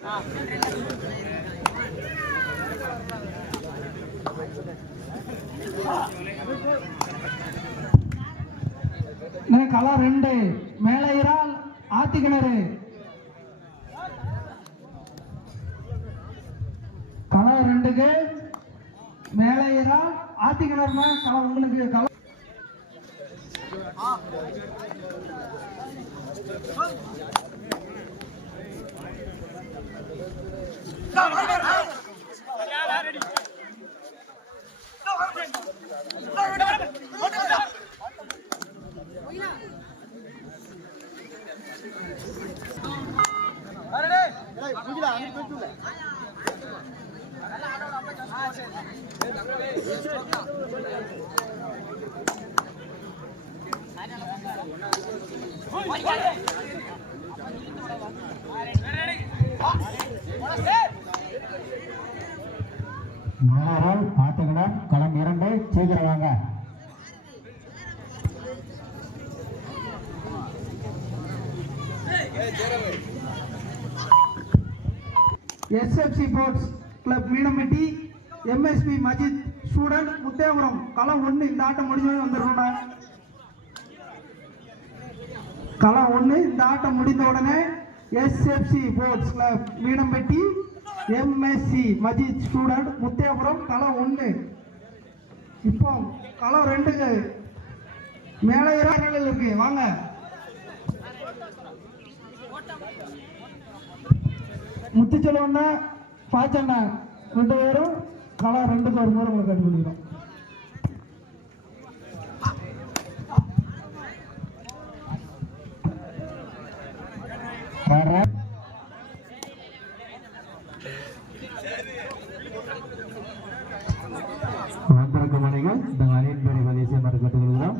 கலா 2 மேலையிறால் ஆத்திக்கிணறு. கலா 2க்கு மேலையிறால் ஆத்திக்கிணறுனா கலா உங்களுக்கு கலா மாணவர்கள் ஆட்டங்களம் களம் 2 சீக்கிரம் வாங்க. SFC sports club Meenampatti MSP Majid student Mutheppuram களம் 1. இந்த ஆட்டம் முடிஞ்சது வந்துடுறோம்டா. களம் 1 இந்த ஆட்டம் முடிந்த உடனே SFC sports club Meenampatti MSC Majid student Mutheppuram களம் 1. இப்போ களம் 2க்கு மேலே இருக்கு வாங்க. முத்துச்செல்வண்ணா பாச்சண்ணா 2 பேரும் களம் 2க்கு ஒரு முறை உங்களுக்கு கண்டுபிடிக்கிறோம். வந்திருக்கும் அணிகள் இந்த அணியின் பேரை பதிவு செய்யுமாறு கேட்டுக்கொள்கிறோம்.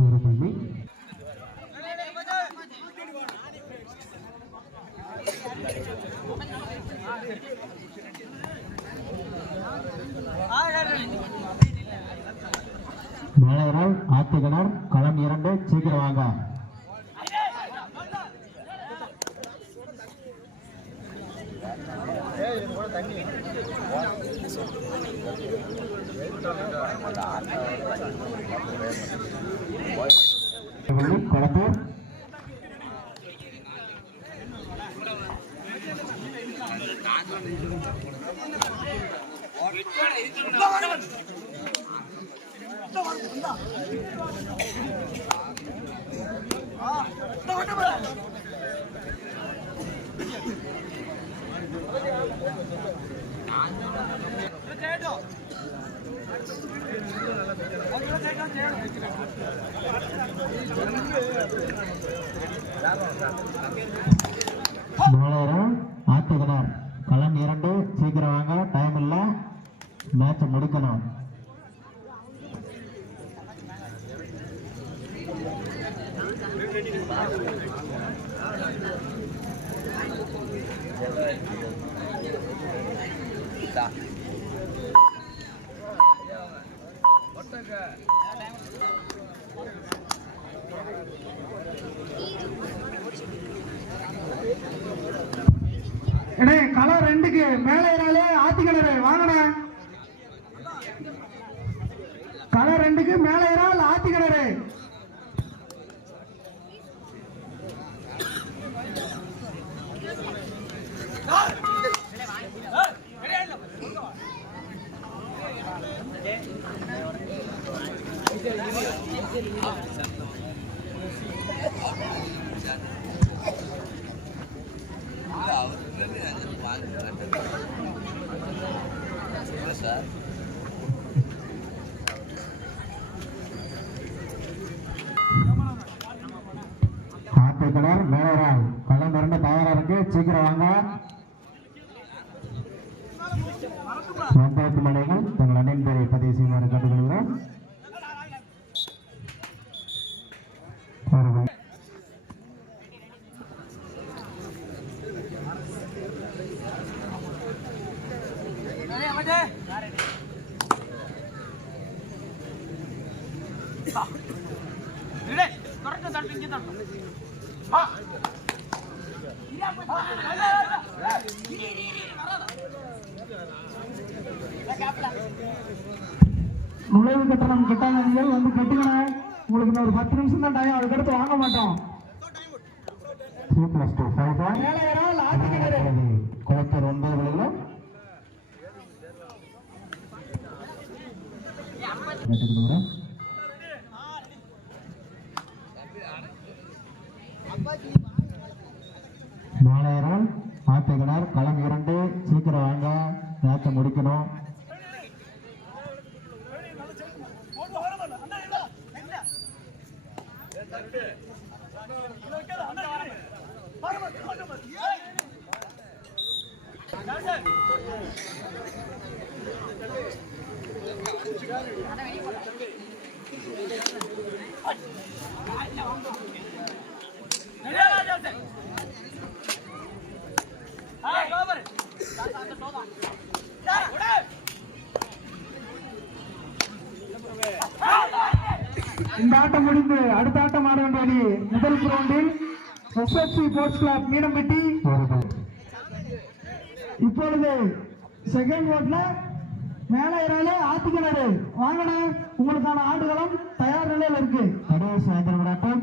ஒரு புள்ளி மாணவர்கள் ஆத்துக்கிணர் களம் 2 சீக்கிரம் வாங்க. கொளத்தூர் மாணவர்கள் ஆத்துக்கிணர் களம் 2 சீக்கிரம் வாங்க. டைம் இல்லை, மேட்சை முடிக்கணும். களம் 2க்கு மேலே ஆத்திக்கிணறு வாங்கண்ணே. களம் 2க்கு மேலே ஆத்திக்கிணறு. ஆத்துக்கிணர் மேலரால் களம் 2 தயாரா இருக்கு, சீக்கிரம் வாங்க. வந்திருக்கும் அணிகள் தங்கள் அணியின் பேரை பதிவு செய்யுமாறு கேட்டுக்கொள்கிறோம். நுழைவு கட்டணம் கட்டாதீர்கள், வந்து கட்டுக்கணும். உங்களுக்கு இன்னும் ஒரு 10 நிமிஷம் தான் டைம், அதுக்கடுத்து வாங்க மாட்டோம். மேலையரால் ஆத்திக்கிணறு குளத்தூர் 9 விலையிலும் மாலையரால் ஆத்திக்கிணர் களம் 2. சீக்கிரம் வாங்க, மேட்சை முடிக்கணும். இந்த ஆட்டம் முடிந்து அடுத்த ஆட்டம் ஆட வேண்டிய அணி முதல் கிரவுண்டில் எஸ்எஃப்சி ஸ்போர்ட்ஸ் கிளப் மீனம்பட்டி. இப்பொழுது செகண்ட் ரோட்ல மேலையராலே ஆத்திக்கிணறு வாங்கின உங்களுக்கான ஆடுகளம் தயார் நிலையில் இருக்கு. கடைசி ஆட்டம்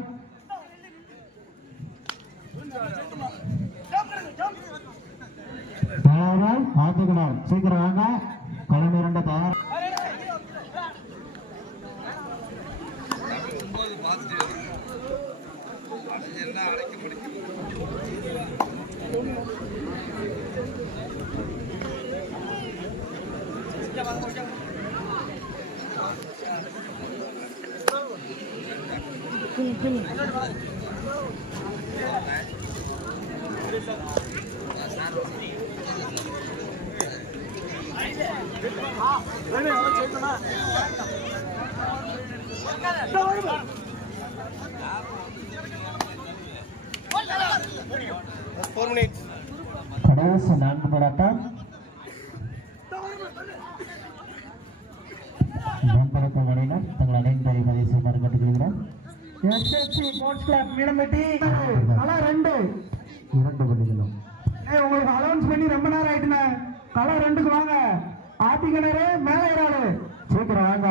மேலையரால் ஆத்திக்கிணர் சீக்கிரம் வாங்க, களம் 2 தயார். கடைசி 4 போராட்டம் மேம்படுத்தும் அணியினர் தங்கள் அடைந்தரை பதிவு செய்யுமாறு கேட்டுக்கொள்கிறோம். எஸ்எஃப்சி ஸ்போர்ட்ஸ் கிளப் மீனம்பட்டி களம் 2 புள்ளிகளும். உங்களுக்கு அலௌன்ஸ் பண்ணி ரொம்ப நேரம் ஆயிட்டுண்ணே. களம் 2க்கு வாங்க. ஆத்திக்கிணறு மேலையராலு சீக்கிரம் வாங்க,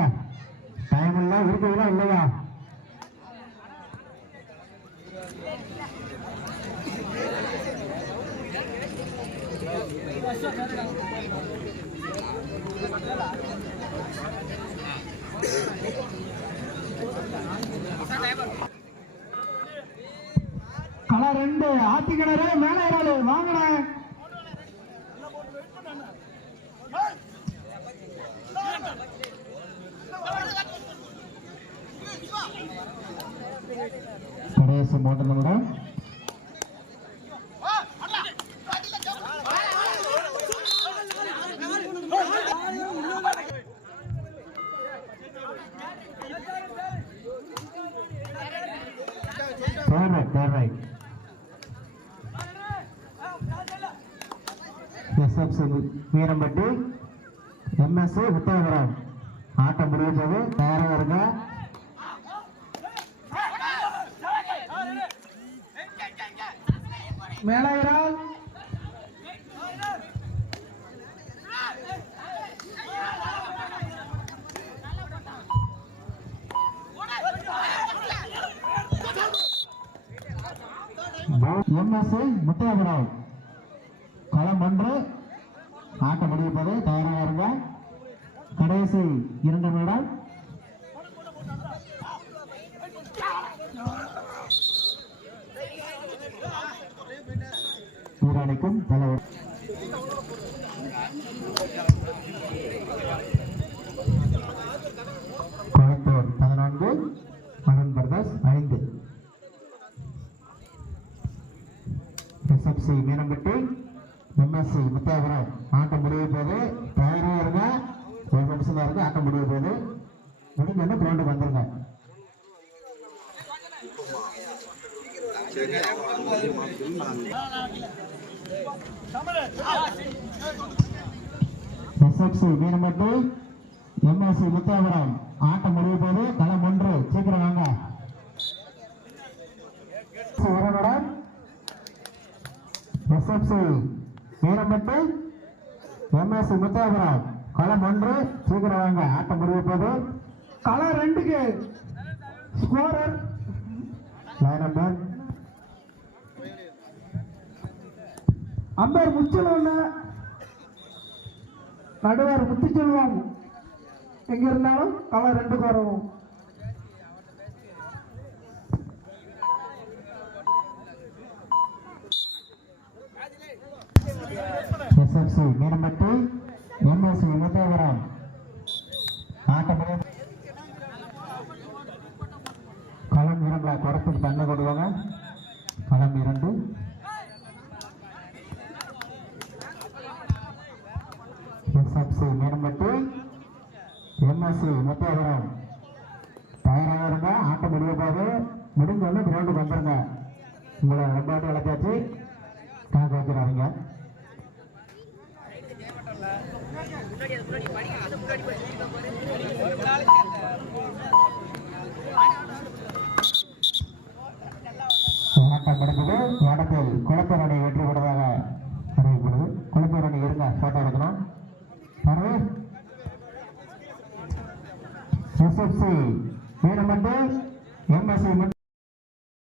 டைம் இல்லை, இருக்குதுங்களா இல்லையா? களம் 2 ஆத்திக்கிணறு மேலையராலு வாங்கின கடைசி 3 நிமிடம். எஸ்எஃப்சி மீனம்பட்டி எம்எஸ்சி உத்தரகரம் ஆட்டம் முடிவு தயாராக இருங்க. மேலையரால் எம்எஸ்சி முத்தையாபுரம் களம் 1 ஆட்டம் முடிப்பது தயாராக இருங்க. கடைசி 2 நிமிடம். வீராணிக்கும் தலைவர் குளத்தூர் 14, மகன் பிரதர்ஸ் 5. எஸ்எஃப்சி மீனம்பட்டி எம்எஸ்சி முத்தாபுரம் ஆட்டம் முடிவு போது தயாராக இருங்க. 1 நிமிஷம் தான் இருக்கு, ஆட்டம் முடிவு போது முடிஞ்சோன்னா கிரவுண்டுக்கு வந்துருங்க. எஸ்எஃப்சி மீனம்பட்டி எம்எஸ்சி முத்தாபுரம் ஆட்டம் முடிவு போது களம் 1 சீக்கிரம் வாங்க. எஸ்எஃப்சி வீரம்பட்டு எம்எஸ்சி முத்தியாபுரம் களம் 1 சீக்கிரம் வாங்க ஆட்டம் முடிவு போது களம் 2க்கு ஸ்கோரர் லைன் நம்பர் அம்பர் முச்சலொன்னு நடுவர் முத்துச்செல்வம் எங்க இருந்தாலும் களம் 2க்கு வரவும் எஸ்எஃப்சி வீரம்பட்டு எம்எஸ்சி முத்தியாபுரம் ஆட்டம் முடிவு களம் 2 குறத்துக்கு தண்ணி கொடுவாங்க களம் 2 எஸ்எஃப்சி மீனம்பட்டு எம்எஸ்சி முத்தியாபுரம் தயாராக இருங்க ஆட்டம் முடிய போது முடிஞ்ச உடனே கிரவுண்டுக்கு வந்துருங்க உங்களை 2 வாட்டி அழைச்சாச்சு கணக்கு வச்சிடாதீங்க ஆட்டம் முடிஞ்சது வடத்தில் குளத்தூர் அணி வெற்றி பெற்றதாக அறிவிக்கப்படுது குளத்தூர் அணி இருங்க போட்டோ எடுக்கணும் எஸ்எஃப்சி வீரம்பட்டு எம்எஸ்சி